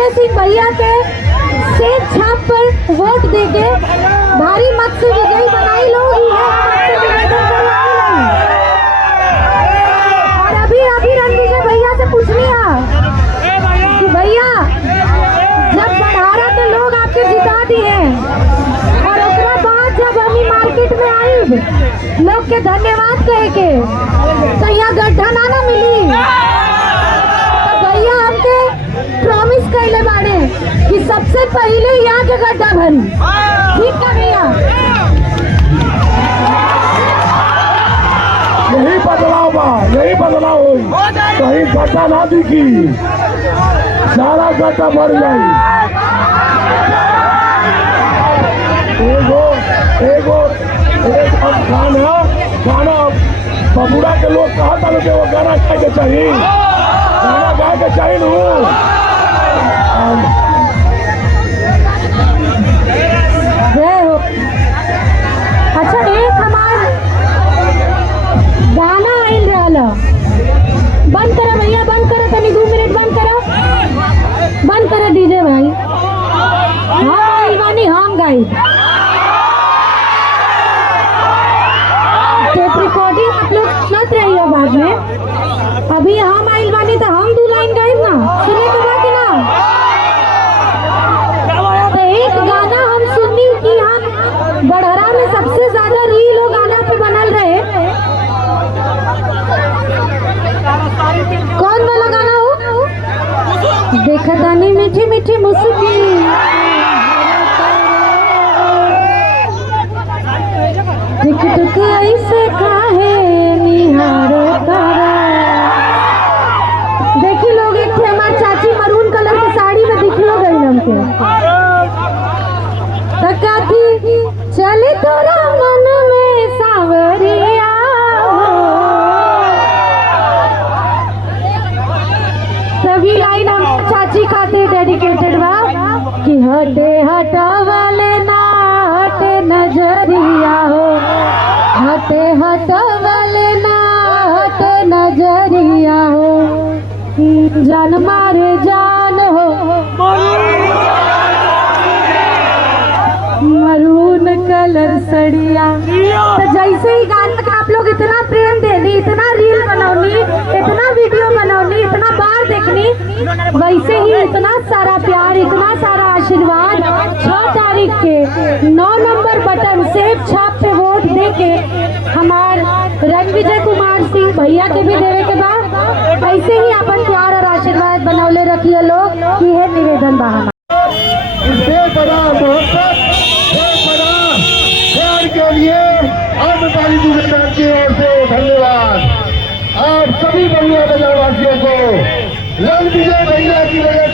रणविजय सिंह भैया के सेब छाप पर वोट देके भारी मत से विजयी बनाई लोग ही है। और अभी रणविजय भैया से पूछ लिया कि भैया जब बढ़ारा तो लोग आपके जिता दिए और उसके बाद जब हम मार्केट में आई लोग के धन्यवाद कहे के तो यहाँ गड्ढा ना मिली तो भैया हमके प्रॉमिस कैले बाड़े कि सबसे पहले यहाँ के गड्ढा भरी। ठीक है भैया, यही बदलाव बा, यही बदलाव हुई। कहीं गड्ढा ना दिखी, सारा गड्ढा भर जाई। एगो गाना बबुड़ा के लोग कहा था कि वो गाना गाए के चाहिए, गाना गाए के चाहिए नू। अच्छा एक हमार गाना आइल रहा, बंद करो भैया, बंद करो तनी 2 मिनट बंद करो डीजे भाई। हम आइल बानी, हम गाई टेप रिकॉर्डिंग आप लोग सुनत रहिए बाद में। अभी हम आइल बानी तो हम 2 लाइन गाई ना, सुने के बाद ना तो एक गाना हम सुनी कि हम बढ़हरा में सबसे ज्यादा रील हो गाना पे बनल रहे। कौन वाला गाना हो? देखा दानी मीठी मीठी मुस्की, टुक टुक ऐसे काहे निहारो तारा। देखी लोग एक थे हमारी चाची मरून कलर की साड़ी में दिखियो गई हमके तकाती चले तोरा मन में सावरिया। सभी लाइन हम चाची खाते डेडिकेटेड बा कि हटे हटावले ना हटे नजरिया हो, हटे हटावले ना हटे नजरिया हो, जान मारे जान हो मरून कलर सड़िया। तो जैसे ही गाना का आप लोग इतना प्रेम देनी, इतना रील बनौनी, इतना वीडियो बनौनी, इतना बार देखनी, वैसे ही इतना सारा प्यार, इतना सारा आशीर्वाद 6 तारीख के 9 नंबर बटन सेब छाप पे वोट देके हमार रणविजय कुमार सिंह भैया के भी देवे के बाद ऐसे ही अपन प्यार और आशीर्वाद बनौले रखिए लोग। यह निवेदन बा के लिए आम्रपाली दुकानदार की ओर से धन्यवाद। आप सभी बलिया बाजार वासियों को रणविजय भैया की वजह